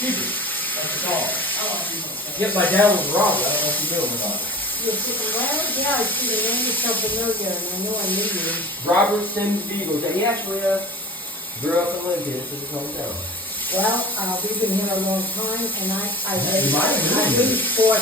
Hebrew. That's the call. Oh, Yep, my dad was a robber. I don't know if you knew him or not. Well, yeah, I see the name is so familiar, and I know I knew you. Robert Sims Beagle. He actually grew up and lived here. This is his hometown. Well, we've been here a long time, and I You might have known him. reached for